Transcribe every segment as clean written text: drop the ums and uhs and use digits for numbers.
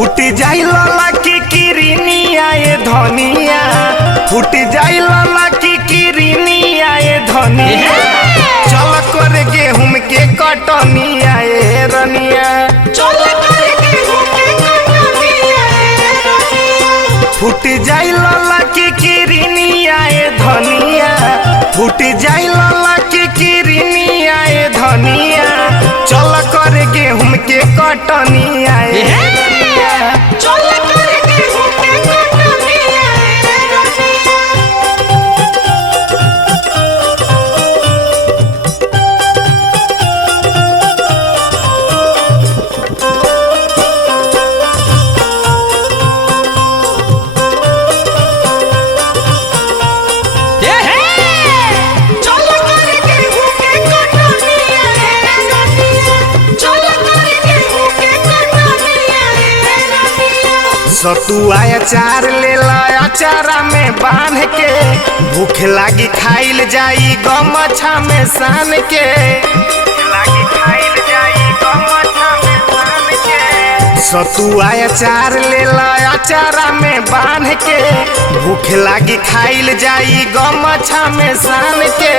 फूट जाई लला की किरनिया ये धनिया, फूट जाई लला की किरनिया ये धनिया। चल कर गेहूं के कटनिया ये रनिया, चल कर गेहूं के कटनिया ये रनिया। फूट जाई लला की किरनिया ये धनिया, फूट जाई लला की किरनिया ये धनिया। चल कर गेहूं के कटनिया ये रनिया, चल कर गेहूं के कटनिया ये रनिया। चल कर गेहूं के कटनिया ये रनिया। चल कर गेहूं के कटनिया ये रनिया। सतुआ अचार लेला अचारा में बांध के, भूख लागी खाइल जाई गमछा में सान के, लागी खाइल जाई गमछा में सान के। सतुआ अचार लेला अचारा में बांध के, भूख लागी खाइल जाई गमछा में सान के।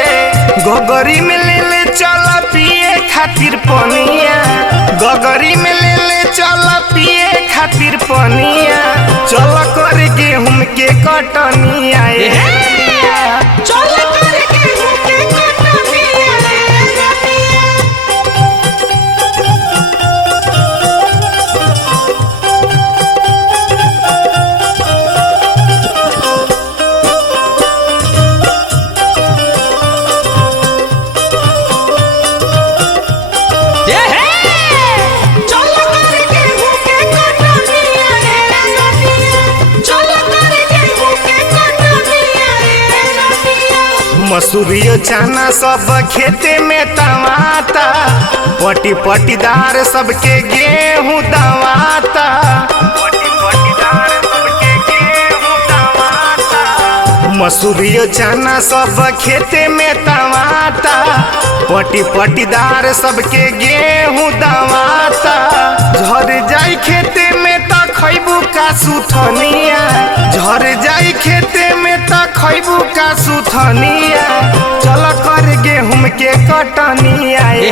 गगरी में ले ले चल पिए खातिर पनिया, गगरी में ले ले चल पिए खातिर पनिया। चल कर गेहूं के कटनिया ये रनिया, चल कर गेहूं के कटनिया ये रनिया। चल कर गेहूं के कटनिया ये रनिया। चल कर गेहूं के कटनिया ये रनिया। मसूरियो चना सब खेते में तमाता, पटी पटीदार सबके गेहूं दवाता, पटी पटीदार सबके गेहूं दवाता। मसूरियो चना सब खेते में तमाता, पटी पटीदार सबके गेहूं दवाता। झर जाई खेते में त खैबू का सुथनिया, झर जाई खेते में त खैबू का सुथनिया। चल कर गेहूं के कटनिया ये